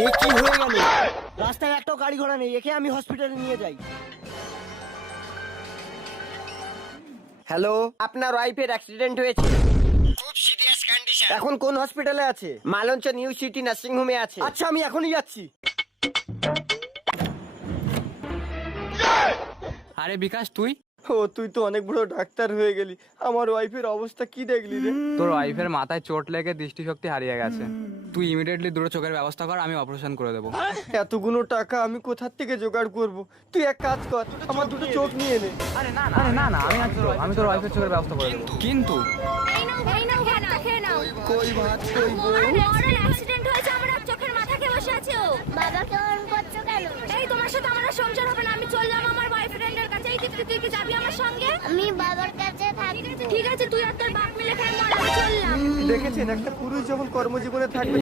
এ কি হয়ে গেল? রাস্তায় একটাও গাড়ি ঘোড়া নেই, একে আমি হসপিটালে নিয়ে যাই। হ্যালো, আপনার ওয়াইফের অ্যাক্সিডেন্ট হয়েছে, খুব সিরিয়াস কন্ডিশন। এখন কোন হসপিটালে আছে? মালঞ্চ নিউ সিটি নার্সিং হোমে আছে। আচ্ছা, আমি এখনই যাচ্ছি। আরে বিকাশ, তুই? ও, তুই তো অনেক বড় ডাক্তার হয়ে গেলি। আমার ওয়াইফের অবস্থা কি দেখলি রে? তোর ওয়াইফের মাথায় চোট লেগে দৃষ্টিশক্তি হারিয়ে গেছে। তুই ইমিডিয়েটলি দুটো চোখের ব্যবস্থা কর, আমি অপারেশন করে দেবো। এতগুলো টাকা আমি কোথা থেকে জোগাড় করব? তুই এক কাজ কর, আমার দুটো চোখ নিয়ে নে। আরে না না, আমি তোর ওয়াইফের চোখের ব্যবস্থা করে দেবো। কিন্তু এই নাও ভাতটা খেয়ে নাও। কই ভাত, কই বউ? বড় অ্যাক্সিডেন্ট হয়েছে, আমার এক চোখের মাথা খেয়ে বসে আছে ও। বাবাকে অন করছো কেন? এই তোমার সাথে আমার আর সংসার হবে না, আমি চললাম আমার বয়ফ্রেন্ডের কাছে। এই দিকে তুই কি যাবি আমার সঙ্গে? আমি বাবার কাছে থাকি। ঠিক আছে, তুই আর তোর বাপ মিলে খেয়ে মরলাম, চললাম। দেখেছেন, একটা পুরুষ যখন কর্মজীবনে থাকবে